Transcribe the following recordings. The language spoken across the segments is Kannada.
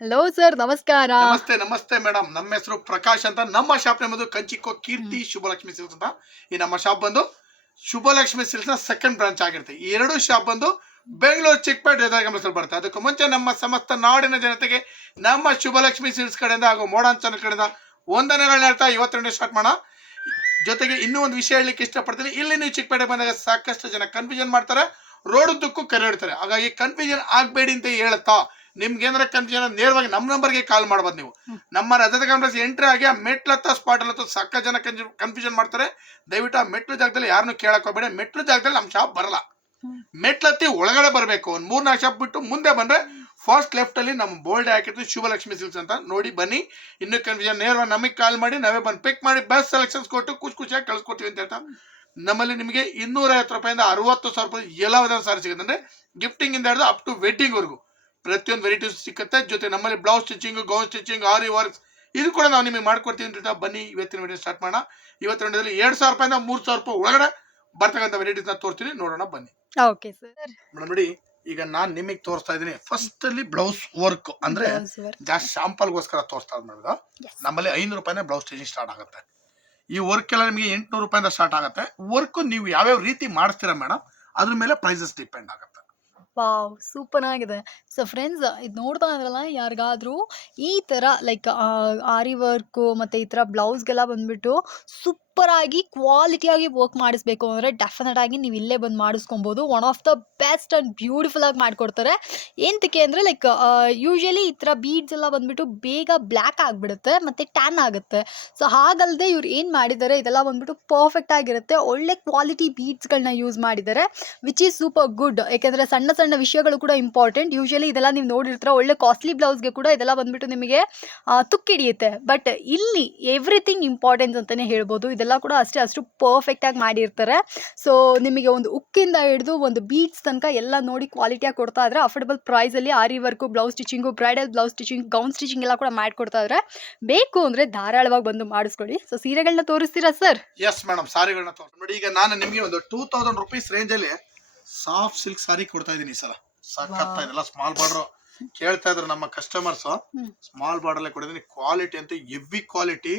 ಹಲೋ ಸರ್ ನಮಸ್ಕಾರ. ನಮಸ್ತೆ ನಮಸ್ತೆ ಮೇಡಮ್ ನಮ್ಮ ಹೆಸರು ಪ್ರಕಾಶ್ ಅಂತ. ನಮ್ಮ ಶಾಪ್ ನಮ್ಮದು ಕಂಚಿಕೋ ಕೀರ್ತಿ ಶುಭಲಕ್ಷ್ಮಿ ಸಿಲ್ಸ್ ಅಂತ. ಈ ನಮ್ಮ ಶಾಪ್ ಬಂದು ಶುಭಲಕ್ಷ್ಮಿ ಸಿಲ್ಸ್ನ ಸೆಕೆಂಡ್ ಬ್ರಾಂಚ್ ಆಗಿರುತ್ತೆ. ಈ ಎರಡು ಶಾಪ್ ಬಂದು ಬೆಂಗಳೂರು ಚಿಕ್ಕಪೇಟೆ ಗಮನಿಸಲು ಬರುತ್ತೆ. ಅದಕ್ಕೂ ಮುಂಚೆ ನಮ್ಮ ಸಮಸ್ತ ನಾಡಿನ ಜನತೆಗೆ ನಮ್ಮ ಶುಭಲಕ್ಷ್ಮಿ ಸಿಲ್ಸ್ ಕಡೆಯಿಂದ ಹಾಗೂ ಮೋಡಾಂಚನ ಕಡೆಯಿಂದ ವಂದನೆಗಳನ್ನ ಹೇಳ್ತಾ ಇವತ್ತರಿಂದ ಸ್ಟಾರ್ಟ್ ಮಾಡೋಣ. ಜೊತೆಗೆ ಇನ್ನೂ ಒಂದು ವಿಷಯ ಹೇಳಲಿಕ್ಕೆ ಇಷ್ಟಪಡ್ತೀನಿ. ಇಲ್ಲಿ ನೀವು ಚಿಕ್ಕಪೇಟೆ ಬಂದಾಗ ಸಾಕಷ್ಟು ಜನ ಕನ್ಫ್ಯೂಷನ್ ಮಾಡ್ತಾರೆ. ರೋಡ್ ಉದ್ದಕ್ಕೂ ಕರೆ ಇಡ್ತಾರೆ ಹಾಗಾಗಿ ಕನ್ಫ್ಯೂಷನ್ ಆಗಬೇಡಿ ಅಂತ ಹೇಳ್ತಾ ನಿಮ್ಗೆ ಏನಾರ ಕನ್ಫ್ಯೂಷನ್ ನೇರವಾಗಿ ನಮ್ಮ ನಂಬರ್ಗೆ ಕಾಲ್ ಮಾಡ್ಬೋದು ನೀವು. ನಮ್ಮ ರಜತ ಕಾಂಗ್ರೆಸ್ ಎಂಟ್ರಿ ಆಗಿ ಆ ಮೆಟ್ಲತ್ತ ಸ್ಪಾಟ್ ಹತ್ತು ಸಕ್ಕ ಜನ ಕನ್ಫ್ಯೂಷನ್ ಮಾಡ್ತಾರೆ. ದಯವಿಟ್ಟು ಆ ಮೆಟ್ಲು ಜಾಗದಲ್ಲಿ ಯಾರನ್ನು ಕೇಳಕ್ ಹೋಗ್ಬೇಡಿ. ಮೆಟ್ಲು ಜಾಗದಲ್ಲಿ ನಮ್ಮ ಶಾಪ್ ಬರಲ್ಲ. ಮೆಟ್ಲತ್ತಿ ಒಳಗಡೆ ಬರಬೇಕು. ಒಂದ್ ಮೂರ್ನಾಲ್ಕು ಶಾಪ್ ಬಿಟ್ಟು ಮುಂದೆ ಬಂದ್ರೆ ಫಸ್ಟ್ ಲೆಫ್ಟ್ ಅಲ್ಲಿ ನಮ್ಮ ಬೋಲ್ಡ್ ಹಾಕಿರ್ತೀವಿ ಶುಭಲಕ್ಷ್ಮಿ ಸಿಲ್ಸ್ ಅಂತ. ನೋಡಿ ಬನ್ನಿ. ಇನ್ನೂ ಕನ್ಫ್ಯೂಷನ್ ನೇರವಾಗಿ ನಮಗೆ ಕಾಲ್ ಮಾಡಿ ನಾವೇ ಬಂದು ಪಿಕ್ ಮಾಡಿ ಬೆಸ್ಟ್ ಸೆಲೆಕ್ಷನ್ಸ್ ಕೊಟ್ಟು ಖುಷಿ ಖುಷಿಯಾಗಿ ಕಳ್ಸ್ಕೊಡ್ತೀವಿ ಅಂತ ಹೇಳ್ತಾ. ನಮ್ಮಲ್ಲಿ ನಿಮಗೆ ಇನ್ನೂರ ಐವತ್ತು ರೂಪಾಯಿಂದ ಅರವತ್ತು ಸಾವಿರ ರೂಪಾಯಿ ಎಲ್ಲ ವಿಧದ ಸಾರಿ ಸಿಗುತ್ತೆ. ಅಂದ್ರೆ ಗಿಫ್ಟಿಂಗ್ ಇಂದ ಹಿಡಿದು ಅಪ್ ಟು ವೆಡ್ಡಿಂಗ್ ವರೆಗೂ. ಪ್ರತಿಯೊಂದು ವೆರೈಟೀಸ್ ಸಿಕ್ಕತ್ತೆ. ಜೊತೆ ನಮ್ಮಲ್ಲಿ blouse stitching gown stitching aari works ಇದು ಕೂಡ ನಾವು ನಿಮಗೆ ಮಾಡ್ಕೊಡ್ತೀವಿ ಅಂತ ಬನ್ನಿ. ಇವತ್ತಿನ ವಿಡಿಯೋ ಸ್ಟಾರ್ಟ್ ಮಾಡೋಣ. ಇವತ್ತಿನ ವಿಡಿಯೋದಲ್ಲಿ ಎರಡು ಸಾವಿರ ರೂಪಾಯಿಂದ ಮೂರು ಸಾವಿರ ರೂಪಾಯಿ ಒಳಗಡೆ ಬರ್ತಕ್ಕಂಥ ವೆರೈಟೀಸ್ನ ತೋರಿಸ್ತೀನಿ. ನೋಡೋಣ ಬನ್ನಿ. ಓಕೆ ಸರ್ ಮೇಡಮ್ ನೋಡಿ ಈಗ ನಾನು ನಿಮಗೆ ತೋರಿಸ್ತಾ ಇದ್ದೀನಿ. ಫಸ್ಟ್ ಅಲ್ಲಿ ಬ್ಲೌಸ್ ವರ್ಕ್ ಅಂದ್ರೆ ಜಾಸ್ತಿ ಶಾಂಪಲ್ಗೋಸ್ಕರ ತೋರಿಸ್ತಾ ಇದ್ದ ಮೇಡಮ್ ನಮ್ಮಲ್ಲಿ ಐನೂರು ರೂಪಾಯಿನೇ ಬ್ಲೌಸ್ ಸ್ಟಿಚಿಂಗ್ ಸ್ಟಾರ್ಟ್ ಆಗುತ್ತೆ. ಈ ವರ್ಕ್ ಎಲ್ಲ ನಿಮಗೆ ಎಂಟುನೂರು ರೂಪಾಯಿಂದ ಸ್ಟಾರ್ಟ್ ಆಗುತ್ತೆ. ವರ್ಕ್ ನೀವು ಯಾವ್ಯಾವ ರೀತಿ ಮಾಡಿಸ್ತೀರಾ ಮೇಡಮ್ ಅದ್ರ ಮೇಲೆ ಪ್ರೈಸಸ್ ಡಿಪೆಂಡ್ ಆಗುತ್ತೆ. ವಾವ್, ಸೂಪರ್ ಆಗಿದೆ. ಸೊ ಫ್ರೆಂಡ್ಸ್ ಇದು ನೋಡ್ತಾ ಇದ್ರಲ್ಲ, ಯಾರಿಗಾದರೂ ಈ ಥರ ಲೈಕ್ ಆರಿ ವರ್ಕು ಮತ್ತು ಈ ಥರ ಬ್ಲೌಸ್ಗೆಲ್ಲ ಬಂದ್ಬಿಟ್ಟು ಸೂಪರ್ ಆಗಿ ಕ್ವಾಲಿಟಿಯಾಗಿ ವರ್ಕ್ ಮಾಡಿಸ್ಬೇಕು ಅಂದರೆ ಡೆಫಿನೆಟ್ ಆಗಿ ನೀವು ಇಲ್ಲೇ ಬಂದು ಮಾಡಿಸ್ಕೊಬೋದು. One of the best and beautiful ಆಗಿ ಮಾಡಿಕೊಡ್ತಾರೆ. ಏನಕ್ಕೆ ಅಂದರೆ ಲೈಕ್ ಯೂಶಲಿ ಈ ಥರ ಬೀಡ್ಸ್ ಎಲ್ಲ ಬಂದ್ಬಿಟ್ಟು ಬೇಗ ಬ್ಲ್ಯಾಕ್ ಆಗಿಬಿಡುತ್ತೆ, ಮತ್ತು ಟ್ಯಾನ್ ಆಗುತ್ತೆ. ಸೊ ಹಾಗಲ್ಲದೆ ಇವ್ರು ಏನು ಮಾಡಿದ್ದಾರೆ, ಇದೆಲ್ಲ ಬಂದ್ಬಿಟ್ಟು ಪರ್ಫೆಕ್ಟ್ ಆಗಿರುತ್ತೆ. ಒಳ್ಳೆ ಕ್ವಾಲಿಟಿ ಬೀಡ್ಸ್ಗಳನ್ನ ಯೂಸ್ ಮಾಡಿದ್ದಾರೆ ವಿಚ್ ಈಸ್ ಸೂಪರ್ ಗುಡ್ ಯಾಕೆಂದರೆ ಸಣ್ಣ ಸಣ್ಣ ವಿಷಯಗಳು ಕೂಡ ಇಂಪಾರ್ಟೆಂಟ್ ಯೂಶಲಿ ಇದೆಲ್ಲ ನೀವು ನೋಡಿರ್ತೀರ, ಒಳ್ಳೆ ಕಾಸ್ಟ್ಲಿ ಬ್ಲೌಸ್ಗೆ ಕೂಡ ಇದೆಲ್ಲ ಬಂದ್ಬಿಟ್ಟು ನಿಮಗೆ ತುಕ್ಕಿಡಿಯುತ್ತೆ. ಬಟ್ ಇಲ್ಲಿ ಎವ್ರಿಥಿಂಗ್ ಇಂಪಾರ್ಟೆನ್ಸ್ ಅಂತಲೇ ಹೇಳ್ಬೋದು. ಇದೆಲ್ಲ ಕೂಡ ಅಷ್ಟೇ ಅಷ್ಟು ಪರ್ಫೆಕ್ಟಾಗಿ ಮಾಡಿರ್ತಾರೆ. ಸೊ ನಿಮಗೆ ಒಂದು ಉಕ್ಕಿಂದ ಹಿಡಿದು ಒಂದು ಬೀಟ್ಸ್ ತನಕ ಎಲ್ಲ ನೋಡಿ ಕ್ವಾಲಿಟಿಯಾಗಿ ಕೊಡ್ತಾ ಇದ್ರೆ ಅಫೋರ್ಡಬಲ್ ಪ್ರೈಸಲ್ಲಿ aari work blouse stitching bridal blouse stitching gown stitching ಎಲ್ಲ ಕೂಡ ಮಾಡಿಕೊಡ್ತಾ ಇದ್ರೆ ಬೇಕು ಅಂದರೆ ಧಾರಾಳವಾಗಿ ಬಂದು ಮಾಡಿಸ್ಕೊಳ್ಳಿ. ಸೊ ಸೀರೆಗಳನ್ನ ತೋರಿಸ್ತೀರಾ ಸರ್ ಎಸ್ ಮೇಡಮ್ ಸಾರಿಗಳನ್ನ ತೋರಿಸಿ ನೋಡಿ ಈಗ ನಾನು ನಿಮಗೆ ಒಂದು ಟೂ ತೌಸಂಡ್ ರುಪೀಸ್ ರೇಂಜ್ ಅಲ್ಲಿ ಸಾಫ್ಟ್ ಸಿಲ್ಕ್ ಸಾರಿ ಕೊಡ್ತಾ ಇದ್ದೀನಿ ಈ ಸಲ. ಇದೆಲ್ಲ ಸ್ಮಾಲ್ ಬಾರ್ಡರ್ ಕೇಳ್ತಾ ಇದ್ರು ನಮ್ಮ ಕಸ್ಟಮರ್ಸ್ ಸ್ಮಾಲ್ ಬಾರ್ಡರ್ ಅಲ್ಲೇ ಕೊಡಿದ್ದೀನಿ ಕ್ವಾಲಿಟಿ ಅಂತೂ ಎವಿ ಕ್ವಾಲಿಟಿ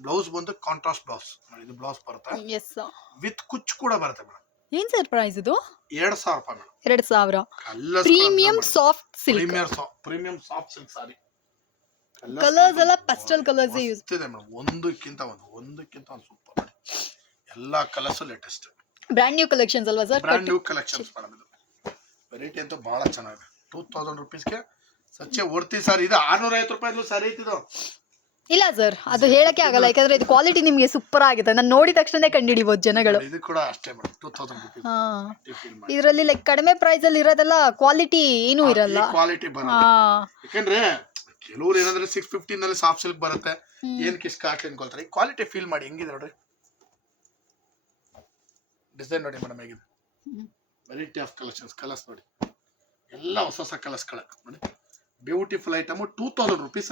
ಬ್ಲೌಸ್ ಬಂದು ಕಾಂಟ್ರಾಸ್ಟ್ ಬ್ಲೌಸ್ ಇದು ಬ್ಲೌಸ್ ಬರುತ್ತೆ. ಎಸ್ ವಿತ್ ಕುಚ್ ಕೂಡ ಬರುತ್ತೆ ಮೇಡಮ್ ಏನ್ ಸರ್ ಪ್ರೈಸ್ ಇದು? ಎರಡ್ ಸಾವಿರ ರೂಪಾಯಿ ಮೇಡಮ್ ಎರಡ್ ಸಾವಿರ. Premium soft silk premier premium soft silk sari colours ಎಲ್ಲ ಪೆಸ್ಟಲ್ ಕಲರ್ಸ್ use- ಇದೆ ಮೇಡಮ್ ಒಂದಕ್ಕಿಂತ ಒಂದು ಒಂದಕ್ಕಿಂತ ಒಂದು ಸೂಪರ್ ಎಲ್ಲಾ colours latest brand new collections ಅಲ್ವಾ sir brand new collections madam ಇದು. ವೆರೈಟಿ ಅಂತೂ ಬಹಳ ಚೆನ್ನಾಗಿದೆ. ಟೂ ತೌಸಂಡ್ ರುಪೀಸ್ಗೆ ಸಚ್ಚೆ ವರ್ತಿ ಸರ್ ಇದು ಆರ್ನೂರ ಐವತ್ತು ರೂಪಾಯಿ ಸರಿ ಐತಿದು ಇಲ್ಲ ಸರ್ ಅದು ಹೇಳಕ್ಕೆ ಆಗಲ್ಲ. ಯಾಕಂದ್ರೆ ಇದು ಕ್ವಾಲಿಟಿ ನಿಮಗೆ ಸೂಪರ್ ಆಗಿದೆ ನಾನು ನೋಡಿದ ತಕ್ಷಣ ಕಂಡುಹಿಡಿಬೋದು ಜನಗಳು. ಇದು ಕೂಡ ಅಷ್ಟೇ ಮೇಡಮ್ ಟೂ ತೌಸಂಡ್ ಇದರಲ್ಲಿ ಲೈಕ್ ಕಡಿಮೆ ಪ್ರೈಸ್ ಅಲ್ಲಿ ಇರೋದೆಲ್ಲ ಕ್ವಾಲಿಟಿ ಏನು ಇರಲ್ಲ. ಕ್ವಾಲಿಟಿ ಬರಲ್ಲ. ಹಾ. ಯಾಕಂದ್ರೆ ಕೆಲವ್ರು ಏನಂದ್ರೆ ಸಿಕ್ಸ್ನಲ್ಲಿ ಸಾಫ್ಟ್ ಸಿಲ್ಕ್ ಬರುತ್ತೆ. ಏನ್ ಕಿಸ್ಕ್ ಹಾಕಿ ಅನ್ಕೊಳ್ತಾರೆ ಕ್ವಾಲಿಟಿ ಫೀಲ್ ಮಾಡಿ. ಹೆಂಗಿದೆ ನೋಡ್ರಿ? ಡಿಸೈನ್ ನೋಡಿ ಮೇಡಮ್ ಹೇಗಿದೆ. ವೆರೈಟಿ ಆಫ್ ಕಲೆಕ್ಷನ್ಸ್ ಕಲರ್ಸ್ ನೋಡಿ. ಎಲ್ಲ ಹೊಸ ಹೊಸ ಕಲರ್ಸ್ ನೋಡಿ. Beautiful item two thousand rupees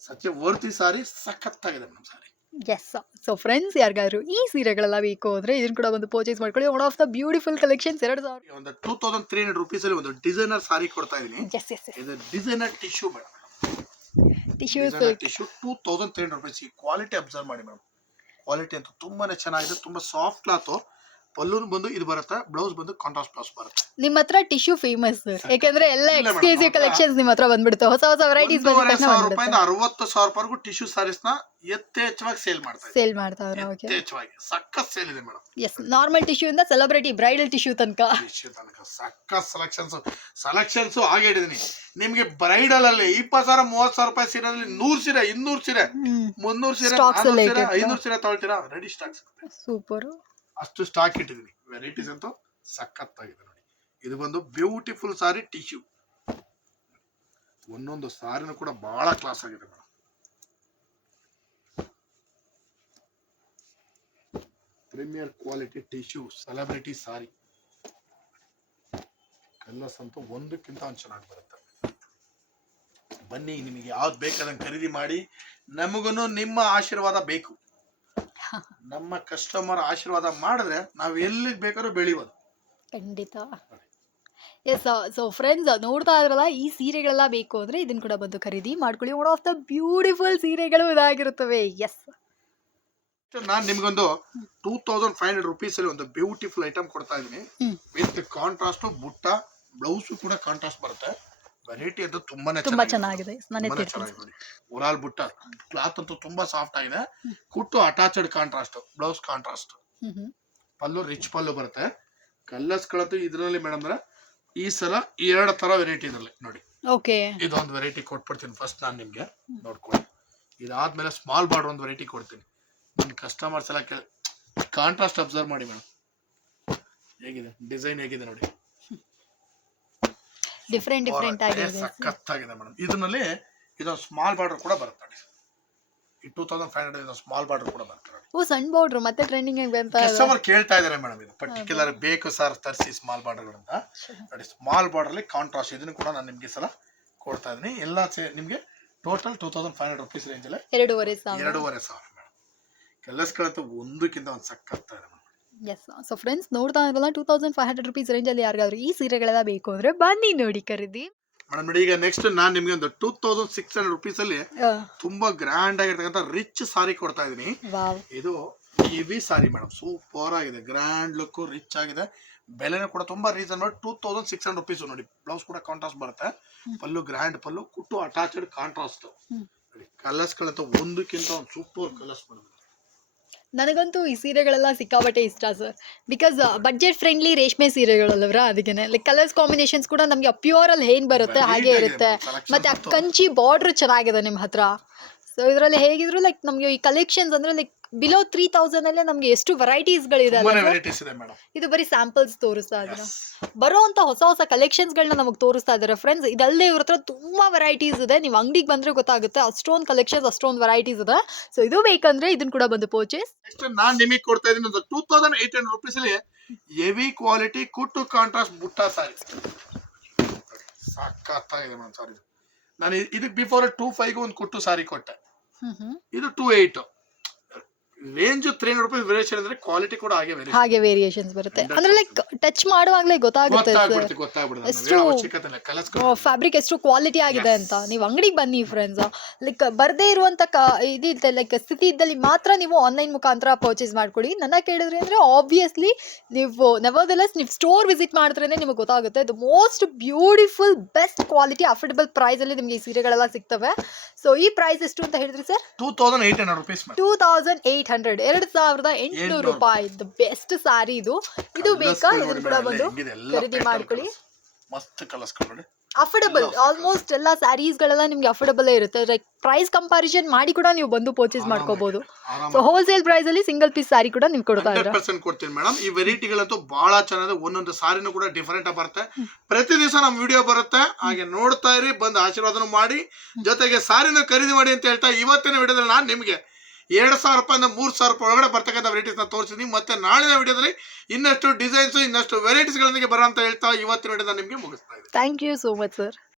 such a worthy sari ಸಖತ್ತಾಗಿದೆ madam sari. Yes so friends ಯಾರಿಗಾದ್ರು ಈ ಸೀರೆಗಳೆಲ್ಲ ಬೇಕು ಅಂದ್ರೆ ಇದನ್ನ ಕೂಡ ಒಂದು ಪರ್ಚೇಸ್ ಮಾಡ್ಕೊಳ್ಳಿ. One of the beautiful collections ಎರಡು ಸಾವಿರ ಒಂದು two thousand three hundred rupees ಅಲ್ಲಿ ಒಂದು ಡಿಸೈನರ್ ಸಾರಿ ಕೊಡ್ತಾ ಇದೀನಿ. ಎಸ್ ಎಸ್ ಇದು designer tissue madam. Tissue tissue two thousand three hundred rupees ಈ ಕ್ವಾಲಿಟಿ ಅಬ್ಸರ್ವ್ ಮಾಡಿ ಮೇಡಮ್. ಕ್ವಾಲಿಟಿ ಅಂತೂ ತುಂಬಾನೇ ಚೆನ್ನಾಗಿದೆ ತುಂಬಾ ಸಾಫ್ಟ್ ಕ್ಲಾತು ಪಲ್ಲೂನ್ ಬಂದು ಇದು ಬರುತ್ತೆ ಬ್ಲೌಸ್ ಬಂದು ಕಾಂಟ್ರಾಸ್ಟ್ ಬ್ಲೌಸ್ ಬರುತ್ತೆ. ನಿಮ್ಮ ಹತ್ರ ಟಿಶ್ಯೂ ಫೇಮಸ್ ಸರ್ ಯಾಕಂದ್ರೆ ಎಲ್ಲ ಎಕ್ಸ್ಕ್ಲೂಸಿವ್ ಕಲೆಕ್ಷನ್ಸ್ ನಿಮ್ಮ ಹತ್ರ ಬಂದ್ಬಿಡುತ್ತೆ ಹೊಸ ಹೊಸ ವೆರೈಟೀಸ್ ಒಂದೂವರೆ ಬಂದ ಸಾವಿರ ರೂಪಾಯಿಂದ ಅರವತ್ತು ಸಾವಿರ ರೂಪಾಯಿಗೂ ಟಿಶ್ಯೂ ಸಾರೀಸ್ನ ಯಥೇಚ್ಛವಾಗಿ ಸೇಲ್ ಮಾಡ್ತಾರೆ ಸೇಲ್ ಮಾಡ್ತಾರೆ ಓಕೆ ಯಥೇಚ್ಛವಾಗಿ ಸಖತ್ ಸೇಲ್ ಇದೆ ಮೇಡಮ್. ಎಸ್ ನಾರ್ಮಲ್ ಟಿಶ್ಯೂ ಇಂದ ಸೆಲೆಬ್ರಿಟಿ ಬ್ರೈಡಲ್ ಟಿಶ್ಯೂ ತನಕ. ಟಿಶ್ಯೂ ತನಕ ಸಖತ್ ಸೆಲೆಕ್ಷನ್ಸ್ ಸೆಲೆಕ್ಷನ್ಸ್ ಹಾಗೆ ಇಟ್ಟಿದ್ದೀನಿ ನಿಮ್ಗೆ ಬ್ರೈಡಲ್ ಅಲ್ಲಿ ಇಪ್ಪತ್ತು ಸಾವಿರ ಮೂವತ್ತು ಸಾವಿರ ರೂಪಾಯಿ ಸೀರೆಯಲ್ಲಿ ನೂರು ಸೀರೆ ಇನ್ನೂರು ಸೀರೆ ಮುನ್ನೂರು ಸೀರೆ ಸೀರೆ? ಐನೂರು ಸೀರೆ ತಗೊಳ್ತೀರಾ? ರೆಡಿ ಸ್ಟಾಕ್ ಸೂಪರ್ ಅಷ್ಟು ಸ್ಟಾಕ್ ಇಟ್ಟಿದ್ದೀನಿ ವೆರೈಟೀಸ್ ಅಂತೂ ಸಖತ್ತಾಗಿದೆ ನೋಡಿ. ಇದು ಬಂದು ಬ್ಯೂಟಿಫುಲ್ ಸಾರಿ ಟಿಶ್ಯೂ ಒಂದೊಂದು ಸಾರಿನೂ ಕೂಡ ಬಹಳ ಕ್ಲಾಸ್ ಆಗಿದೆ madam premier quality tissue celebrity sari colours ಅಂತೂ ಒಂದಕ್ಕಿಂತ ಒಂದು ಚೆನ್ನಾಗಿ ಬರುತ್ತೆ. ಬನ್ನಿ, ನಿಮಗೆ ಯಾವ್ದು ಬೇಕಾದಂಗೆ ಖರೀದಿ ಮಾಡಿ ನಮಗೂ ನಿಮ್ಮ ಆಶೀರ್ವಾದ ಬೇಕು. ನಮ್ಮ ಕಸ್ಟಮರ್ ಆಶೀರ್ವಾದ ಮಾಡಿದ್ರೆ ನಾವು ಎಲ್ಲಿಗೆ ಬೇಕಾದ್ರೂ ಬೆಳಿಬೋದು. ಖಂಡಿತ. ಎಸ್ ಸೊ ಫ್ರೆಂಡ್ಸ್ ನೋಡ್ತಾ ಇದ್ರಲ್ಲ ಈ ಸೀರೆಗಳೆಲ್ಲ ಬೇಕು ಅಂದರೆ ಇದನ್ನು ಕೂಡ ಬಂದು ಖರೀದಿ ಮಾಡ್ಕೊಳ್ಳಿ. ಒನ್ ಆಫ್ ದ ಬ್ಯೂಟಿಫುಲ್ ಸೀರೆಗಳು ಇದಾಗಿರುತ್ತವೆ. ಎಸ್ ನಾನು ನಿಮ್ಗೊಂದು two thousand five hundred rupees ಅಲ್ಲಿ ಒಂದು ಬ್ಯೂಟಿಫುಲ್ ಐಟಮ್ ಕೊಡ್ತಾ ಇದೀನಿ. ವಿತ್ ಕಾಂಟ್ರಾಸ್ಟ್ ಬುಟ್ಟ ಬ್ಲೌಸ್ ಕೂಡ ಕಾಂಟ್ರಾಸ್ಟ್ ಬರುತ್ತೆ. ವೆರೈಟಿ ಅಂತ ತುಂಬಾನೇ ತುಂಬಾ ಚೆನ್ನಾಗಿದೆ. ನಾನು ಉರಾಲ್ ಬುಟ್ಟ ಕ್ಲಾತ್ ಅಂತೂ ತುಂಬಾ ಸಾಫ್ಟ್ ಆಗಿದೆ. ಕುಟ್ಟು attached contrast blouse contrast pallu rich pallu ಬರುತ್ತೆ. ಕಲ್ಲರ್ಸ್ಗಳಂತೂ ಇದರಲ್ಲಿ ಮೇಡಮ್ ಅಂದ್ರೆ ಈ ಸಲ ಎರಡು ತರ ವೆರೈಟಿ ಇದರಲ್ಲಿ ನೋಡಿ. ಓಕೆ ಇದೊಂದು ವೆರೈಟಿ ಕೊಟ್ಬಿಡ್ತೀನಿ ಫಸ್ಟ್ ನಾನು ನಿಮ್ಗೆ. ನೋಡ್ಕೊಳ್ಳಿ. ಇದಾದ್ಮೇಲೆ ಸ್ಮಾಲ್ ಬಾರ್ಡರ್ ಒಂದು ವೆರೈಟಿ ಕೊಡ್ತೀನಿ. ನನ್ನ ಕಸ್ಟಮರ್ಸ್ ಎಲ್ಲ ಕೇಳಿ ಕಾಂಟ್ರಾಸ್ಟ್ ಅಬ್ಸರ್ವ್ ಮಾಡಿ ಮೇಡಮ್ ಹೇಗಿದೆ? ಡಿಸೈನ್ ಹೇಗಿದೆ ನೋಡಿ. ಡಿಫ್ರೆಂಟ್ ಡಿಫ್ರೆಂಟ್ ಆಗಿದೆ. ಸಖತ್ತಾಗಿದೆ ಮೇಡಮ್ ಇದರಲ್ಲಿ ಇದೊಂದು ಸ್ಮಾಲ್ ಬಾರ್ಡರ್ ಕೂಡ ಬರುತ್ತೆ ನೋಡಿ ಈ ಟೂ ತೌಸಂಡ್ ಫೈವ್ ಹಂಡ್ರೆಡ್ ಇದೊಂದು ಸ್ಮಾಲ್ ಬಾರ್ಡರ್ ಕೂಡ ಬರುತ್ತೆ ನೋಡಿ ಓ ಸಣ್ಣ ಬಾರ್ಡ್ರ್ ಮತ್ತೆ ಟ್ರೆಂಡಿಂಗ್ ಆಗಿ ಬಂತ ಕಸ್ಟಮರ್ ಕೇಳ್ತಾ ಇದ್ದಾರೆ ಮೇಡಮ್ ಇದು. ಪರ್ಟಿಕ್ಯುಲರ್ ಬೇಕು ಸರ್ ತರಿಸಿ ಸ್ಮಾಲ್ ಬಾರ್ಡರ್ ಅಂತ ನೋಡಿ ಸ್ಮಾಲ್ ಬಾರ್ಡರ್ ಅಲ್ಲಿ ಕಾಂಟ್ರಾಸ್ಟ್ ಇದನ್ನು ಕೂಡ ನಾನು ನಿಮಗೆ ಸಲ ಕೊಡ್ತಾ ಇದೀನಿ ಎಲ್ಲ ನಿಮಗೆ ನಿಮ್ಗೆ total two thousand five hundred rupees range ಅಲ್ಲಿ ಎರಡೂವರೆ ಸಾವಿರ. ಎರಡೂವರೆ ಸಾವಿರ ಮೇಡಮ್ ಕೆಲಸಗಳಂತೂ ಒಂದಕ್ಕಿಂತ ಒಂದು ಸಕ್ಕತ್ತಾ ಇದೆ ಮೇಡಮ್ ಎಸ್ ಸೊ ಫ್ರೆಂಡ್ಸ್ ನೋಡ್ತಾ ಇರಲ್ಲ two thousand five hundred rupees ರೇಂಜಲ್ಲಿ ಯಾರಿಗಾದ್ರು ಈ ಸೀರೆಗಳೆಲ್ಲ ಬೇಕು ಅಂದ್ರೆ ಬನ್ನಿ ನೋಡಿ ಖರೀದಿ. ಮೇಡಮ್ ನೋಡಿ ಈಗ ನೆಕ್ಸ್ಟ್ ನಾನು ನಿಮಗೆ ಒಂದು two thousand six hundred rupees ಅಲ್ಲಿ ತುಂಬಾ ಗ್ರ್ಯಾಂಡ್ ಆಗಿರ್ತಕ್ಕಂಥ ರಿಚ್ ಸಾರಿ ಕೊಡ್ತಾ ಇದೀನಿ ಇದು ಹೆವಿ ಸಾರಿ ಮೇಡಮ್ ಸೂಪರ್ ಆಗಿದೆ. ಗ್ರ್ಯಾಂಡ್ ಲುಕ್ ರಿಚ್ ಆಗಿದೆ. ಬೆಲೆನೂ ಕೂಡ ತುಂಬಾ reasonable two thousand six hundred rupees ನೋಡಿ. ಬ್ಲೌಸ್ ಕೂಡ ಕಾಂಟ್ರಾಸ್ಟ್ ಬರುತ್ತೆ. ಪಲ್ಲು ಗ್ರ್ಯಾಂಡ್ ಪಲ್ಲು ಕುಟ್ಟು ಅಟ್ಯಾಚ್ಡ್ ಕಾಂಟ್ರಾಸ್ಟ್ ಕಲರ್ಸ್ಗಳಂತ ಒಂದಕ್ಕಿಂತ ಒಂದು ಸೂಪರ್ ಕಲರ್ಸ್ ಮೇಡಮ್ ನನಗಂತೂ ಈ ಸೀರೆಗಳೆಲ್ಲ ಸಿಕ್ಕಾಬಟ್ಟೆ ಇಷ್ಟ ಸರ್. ಬಿಕಾಸ್ ಬಡ್ಜೆಟ್ ಫ್ರೆಂಡ್ಲಿ ರೇಷ್ಮೆ ಸೀರೆಗಳಲ್ಲವ್ರ ಅದಕ್ಕೆ ಲೈಕ್ ಕಲರ್ಸ್ ಕಾಂಬಿನೇಷನ್ಸ್ ಕೂಡ ನಮಗೆ ಪ್ಯೂರ್ ಅಲ್ಲಿ ಏನ್ ಬರುತ್ತೆ ಹಾಗೆ ಇರುತ್ತೆ. ಮತ್ತು ಮತ್ತೆ ಆ ಕಂಚಿ ಬಾರ್ಡ್ರ್ ಚೆನ್ನಾಗಿದೆ ನಿಮ್ಮ ಹತ್ರ ಸೊ ಇದರಲ್ಲಿ ಹೇಗಿದ್ರು ಲೈಕ್ ನಮಗೆ ಈ ಕಲೆಕ್ಷನ್ಸ್ ಅಂದ್ರೆ ಲೈಕ್ ಬಿಲೋ ತ್ರೀ ತೌಸಂಡ್ ಅಲ್ಲೇ ನಮ್ಗೆ ಎಷ್ಟು ವೆರೈಟೀಸ್ಗಳಿದೆ ತುಂಬಾನೇ ವೆರೈಟೀಸ್ ಇದೆ ಮೇಡಮ್ ಇದು ಬರೀ ಸ್ಯಾಂಪಲ್ಸ್ ತೋರಿಸ್ತಾ ಇದ್ದಾರೆ? ಬರುವಂತ ಹೊಸ ಹೊಸ ಕಲೆಕ್ಷನ್ಸ್ಗಳನ್ನ ನಮಗೆ ತೋರಿಸ್ತಾ ಇದ್ದಾರೆ ಫ್ರೆಂಡ್ಸ್ ಇದಲ್ಲದೆ ಇವ್ರ ಹತ್ರ ತುಂಬಾ ವೆರೈಟೀಸ್ ಇದೆ. ನೀವು ಅಂಗಡಿಗೆ ಬಂದ್ರೆ ಗೊತ್ತಾಗುತ್ತೆ. ಅಷ್ಟೊಂದು ಕಲೆಕ್ಷನ್ಸ್ ಅಷ್ಟೊಂದು ವೆರೈಟೀಸ್ ಇದೆ. ಸೊ ಇದು ಬೇಕಂದ್ರೆ ಇದನ್ನ ಕೂಡ ಬಂದು ಪರ್ಚೇಸ್ ನೆಕ್ಸ್ಟ್ ನಾನ್ ನಿಮಗೆ ಕೊಡ್ತಾ ಇದೀನಿ ಒಂದು two thousand eight hundred rupees ಅಲ್ಲಿ ಹೆವಿ ಕ್ವಾಲಿಟಿ ಕುಟ್ಟು ಕಾಂಟ್ರಾಸ್ಟ್ ಬುಟ್ಟ ಸಾರಿ ಸಕ್ಕತ್ತಾಗಿದೆ ಮೇಡಮ್ ಸಾರಿ ನಾನು ಇದಕ್ಕೆ ಬಿಫೋರ್ ಟೂ ಫೈವ್ ಒಂದು ಕುಟ್ಟು ಸಾರಿ ಕೊಟ್ಟೆ. ಇದು two eight range three hundred rupees variation ಅಂದ್ರೆ ಕ್ವಾಲಿಟಿ ಕೂಡ ಹಾಗೆ ವೇರಿಯೇಷನ್ ಹಾಗೆ ವೇರಿಯೇಷನ್ಸ್ ಬರುತ್ತೆ. ಅಂದ್ರೆ ಲೈಕ್ ಟಚ್ ಮಾಡುವಾಗಲೇ ಗೊತ್ತಾಗುತ್ತೆ ಗೊತ್ತಾಗ್ಬಿಡುತ್ತೆ ಗೊತ್ತಾಗ್ಬಿಡುತ್ತೆ. ಎಷ್ಟು- ಅವಶ್ಯಕತೆ ಇಲ್ಲ ಕಲರ್ಸ್ ಫ್ಯಾಬ್ರಿಕ್ ಎಷ್ಟು ಕ್ವಾಲಿಟಿ ಆಗಿದೆ ಅಂತ. ನೀವು ಅಂಗಡಿಗೆ ಬನ್ನಿ ಫ್ರೆಂಡ್ಸ್ ಲೈಕ್ ಬರದೇ ಇರುವಂತ ಇದು ಇದಿದೆ ಲೈಕ್ ಸ್ಥಿತಿ ಇದ್ದಲ್ಲಿ ಮಾತ್ರ ನೀವು ಆನ್ಲೈನ್ ಮುಖಾಂತರ ಪರ್ಚೇಸ್ ಮಾಡ್ಕೊಳ್ಳಿ ನನ್ನ ಕೇಳಿದ್ರೆ ಅಂದ್ರೆ ಆಬ್ವಿಯಸ್ಲಿ ನೀವು ನೆವರ್ದೆಲೆಸ್ ನೀವು ಸ್ಟೋರ್ ವಿಸಿಟ್ ಮಾಡಿದ್ರೇನೆ ನಿಮಗೆ ಗೊತ್ತಾಗುತ್ತೆ. The most beautiful best quality affordable price ಅಲ್ಲಿ ನಿಮಗೆ ಈ ಸೀರೆಗಳೆಲ್ಲ ಸಿಗ್ತವೆ. ಸೊ ಈ ಪ್ರೈಸ್ ಎಷ್ಟು ಅಂತ ಹೇಳಿದ್ರಿ sir two thousand eight hundred rupees two thousand eight hundred ಎರಡು ಸಾವಿರದ ಎಂಟುನೂರು. ರೂಪಾಯಿ ದ ಬೆಸ್ಟ್ ಸಾರಿ ಇದು. ಇದು ಬೇಕಾ? ಇದನ್ನ ಕೂಡ ಬಂದು ಖರೀದಿ ಮಾಡ್ಕೊಳ್ಳಿ. ಮಸ್ತ್ ಕಲರ್ಸ್ ನೋಡಿ. ಅಫೋರ್ಡಬಲ್ ಆಲ್ಮೋಸ್ಟ್ ಎಲ್ಲ ಸ್ಯಾರೀಸ್ಗಳೆಲ್ಲ ನಿಮ್ಗೆ ಅಫೋರ್ಡಬಲ್ ಇರುತ್ತೆ. ಲೈಕ್ ಪ್ರೈಸ್ ಕಂಪಾರಿಸನ್ ಮಾಡಿ ಕೂಡ ನೀವು ಬಂದು ಪರ್ಚೇಸ್ ಮಾಡ್ಕೋಬಹುದು ಸೊ ಹೋಲ್ಸೇಲ್ ಪ್ರೈಸ್ ಅಲ್ಲಿ ಸಿಂಗಲ್ ಪೀಸ್ ಸಾರಿ ಕೂಡ ನೀವು ಕೊಡ್ತಾ ಇದ್ದೀರಾ ಪರ್ಸೆಂಟ್ ಕೊಡ್ತೀನಿ ಮೇಡಮ್ ಈ ವೆರೈಟಿಗಳಂತೂ ಬಹಳ ಚೆನ್ನಾಗಿದೆ. ಒಂದೊಂದು ಸಾರಿನೂ ಕೂಡ ಡಿಫರೆಂಟ್ ಆಗಿ ಬರುತ್ತೆ. ಪ್ರತಿ ದಿವಸ ನಮ್ಮ ವಿಡಿಯೋ ಬರುತ್ತೆ. ಹಾಗೆ ನೋಡ್ತಾ ಇರಿ ಬಂದು ಆಶೀರ್ವಾದನೂ ಮಾಡಿ. ಜೊತೆಗೆ ಸಾರಿನ ಖರೀದಿ ಮಾಡಿ ಅಂತ ಹೇಳ್ತಾ ಇವತ್ತಿನ ವಿಡಿಯೋದಲ್ಲಿ ನಾನು ನಿಮಗೆ ಎರಡು ಸಾವಿರ ರೂಪಾಯಿಂದ ಮೂರು ಸಾವಿರ ರೂಪಾಯಿ ಒಳಗಡೆ ಬರ್ತಕ್ಕಂಥ ವೆರೈಟೀಸ್ನ ತೋರಿಸಿದ್ದೀನಿ ಮತ್ತೆ ನಾಳಿನ ವಿಡಿಯೋದಲ್ಲಿ ಇನ್ನಷ್ಟು ಡಿಸೈನ್ಸ್ ಇನ್ನಷ್ಟು ವೆರೈಟೀಸ್ಗಳೊಂದಿಗೆ ಬರೋ ಅಂತ ಹೇಳ್ತಾ ಇವತ್ತಿನ ವಿಡಿಯೋದ ನಿಮಗೆ ಮುಗಿಸ್ತಾ ಇದೆ thank you so much sir